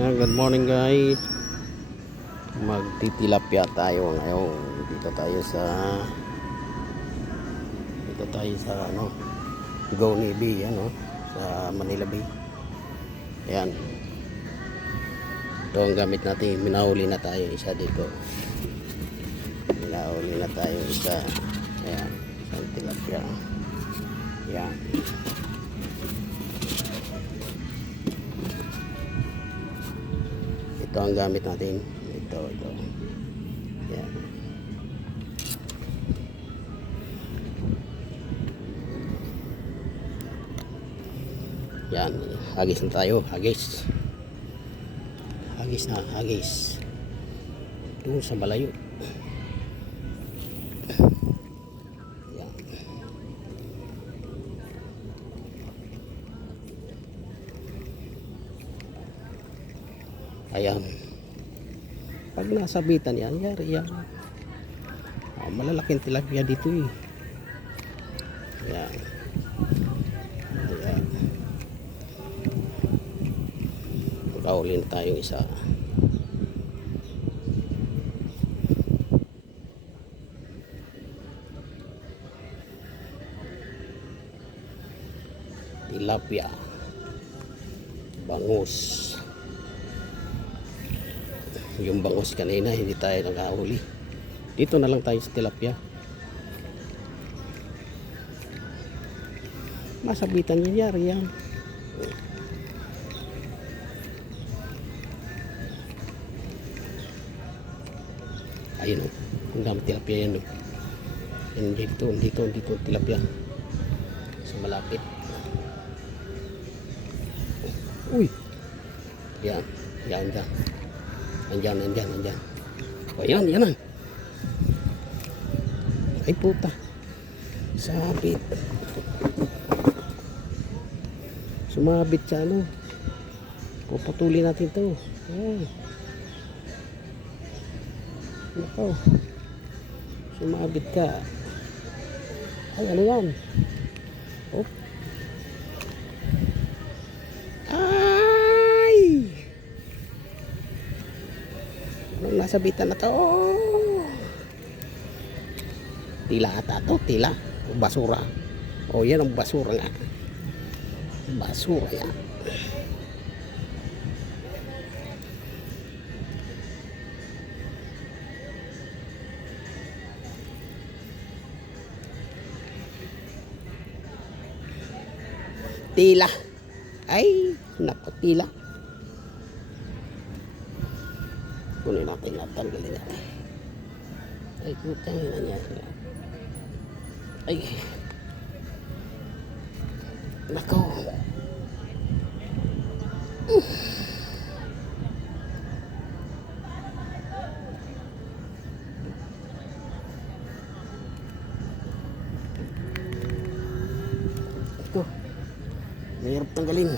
Good morning guys. Magtitilapia tayo ngayon. Dito tayo sa Goni Bay, sa Manila Bay. Ayan. Ito ang gamit natin. Minahuli na tayo isa dito. Minahuli na tayo isa. Ayan. Isang tilapia. Ayan. Ito ang gamit natin. Ito. Yan. Yan. Hagis na tayo. Hagis. Hagis na. Hagis. Doon sa malayo. Yan. Ayan. Pag nasabitan yan, yari yan. Malalaking tilapia dito eh. Ayan. Ayan. Magkahuli na tayong isa. Tilapia. Bangus. Yung bangus kanina hindi tayo nakahuli. Dito na lang tayo sa tilapia. Masabitan niya yari yan. Ayun o. Ang dami tilapia yan o. Dito tilapia. Sa malapit. Uy. Yan. Andyan. O yan na. Ay puta. Sabit. Sumabit sa Puputulin natin to. Ay. Nako. Sumabit ka. Ay ano yan? Oh. Nasabitan na to. Tila ata to. Tila. Basura. O yan ang basura nga. Basura yan. Tila. Ay naku tila. Kunin natin at tanggalin natin. Ay putang ina niya. Ay nako. Ito mahirap tanggalin.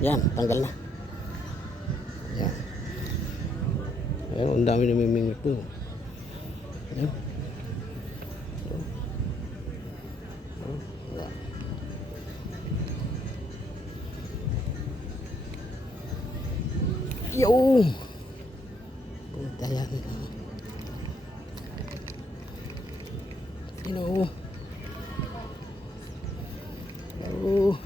Yan, tanggal na. Yan. Ayun, ang dami namimingit to. Yan. Yan. Yo! Punta yan. Yo! Yo!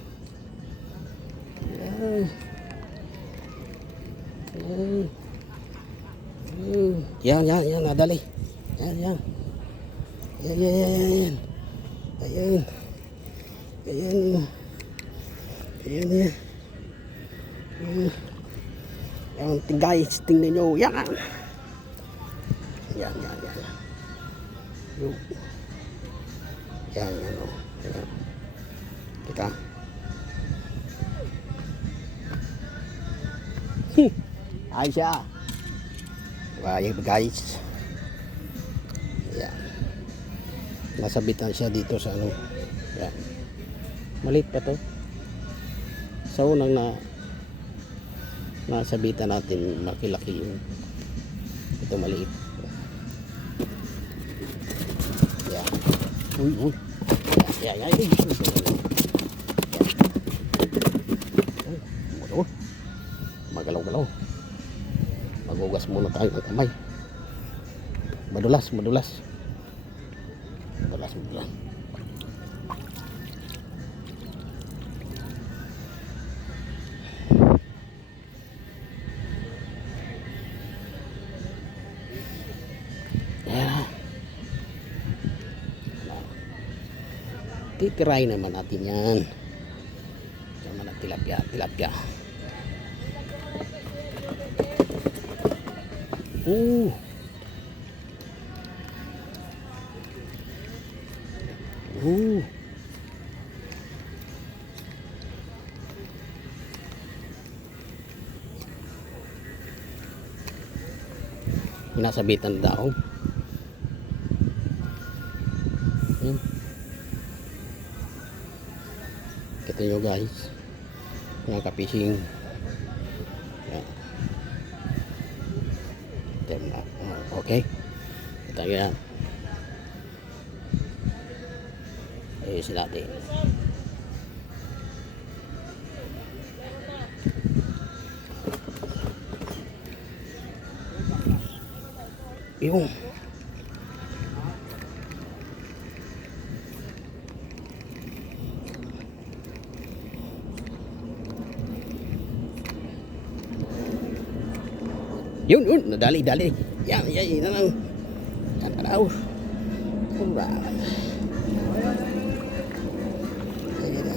Yan. Yan, nadali. Yan. Ayan. Yan, guys, tingnan nyo. Yan. Yo. Yan. Kita. Ay siya. Ayan guys. Yan. Nasabitan siya dito sa Yan. Maliit pa to. Sa unang nasabitan natin makilaki yung ito maliit. Yan. Uy. Yan. galaw. Magugas muna tayo ng kamay. Madulas, madulas. Madulas, madulas. Ayan. Titiray naman natin yan. Sama na tilapia, tilapia. Uh. Inasabitan na daw. Kita nyo guys, mga kapising. Okay, kita nyo yan. Ayusin natin. Yung yun, nadali. Yan lang. Yan ka daw. Ura. Ayan na.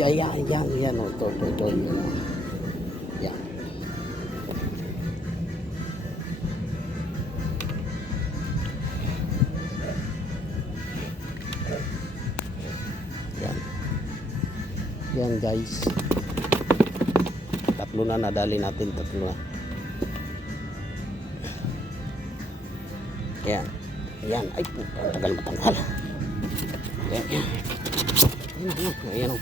Yan. Ito. Yan. Yan guys, tatlo na nadali natin, tatlo na. Yan, ay puta, tagal matanggal. Ayan o.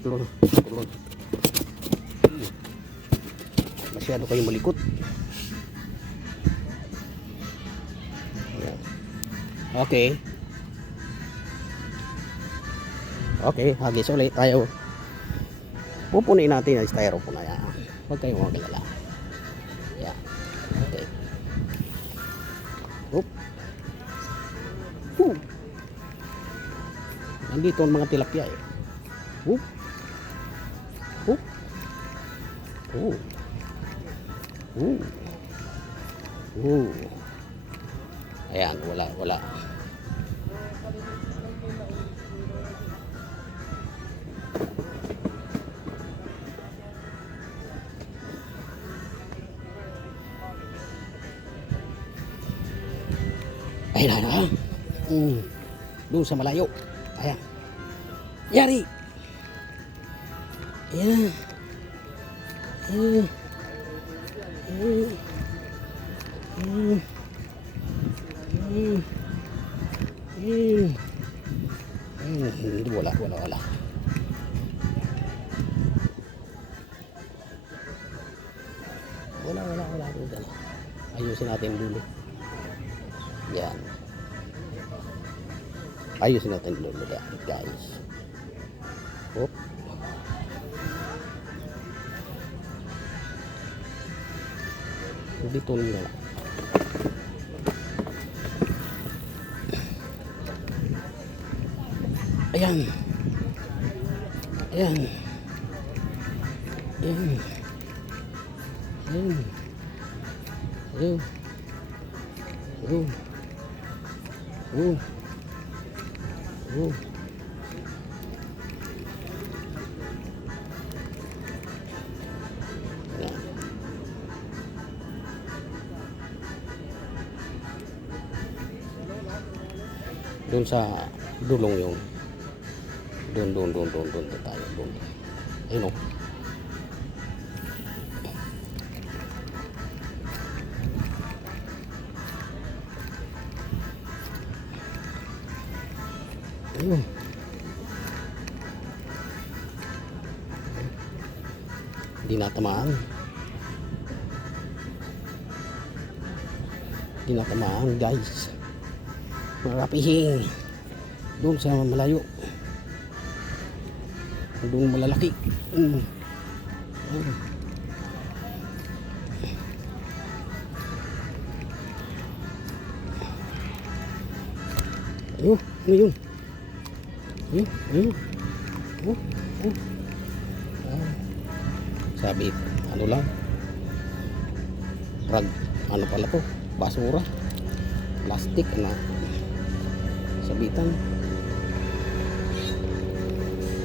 Tatlo na. Masyado kayo malikot. Yan. Okay, hagis ulit tayo. Pupunin natin ang styrofoam na yan. Huwag kayong magalala. Yan. Okay. Nandito ang mga tilapia eh. Ayan, wala. Ayan. Doon sa malayo. Ayan. Yari. Ayan. Wala. Wala. Ayusin natin dulu. Yan. Ayusin natin dulu ya, guys. Hop. Dito na. Ayan. Doon sa dulong yung doon tayo doon. Ayun o. Ayun. Hindi natamaan. tinatamaan guys. Marapihing doon sa malayo, doon malalaki. Ayun, ano yun? Ayun. Oh. Sabi, ano lang, ano pala to, basura, plastic na sabitan.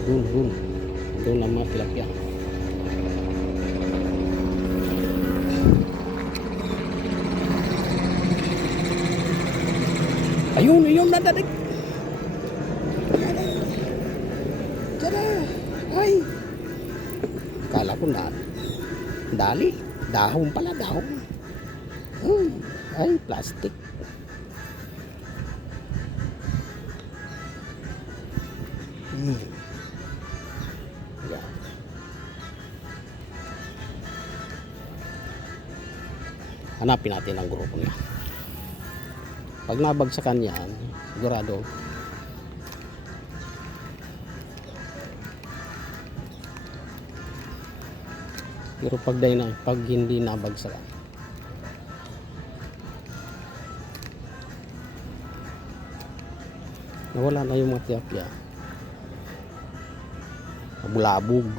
Doon ang mga tilapia. Ayun nadadig. Tada. Ay, kala ko na dali, dahon pala, dahon. Ay, plastic. Yan. Hanapin natin ang grupo niya. Pag nabagsakan yan, sigurado pero pag hindi nabagsakan, nawala na yung mga tilapia, bulabog.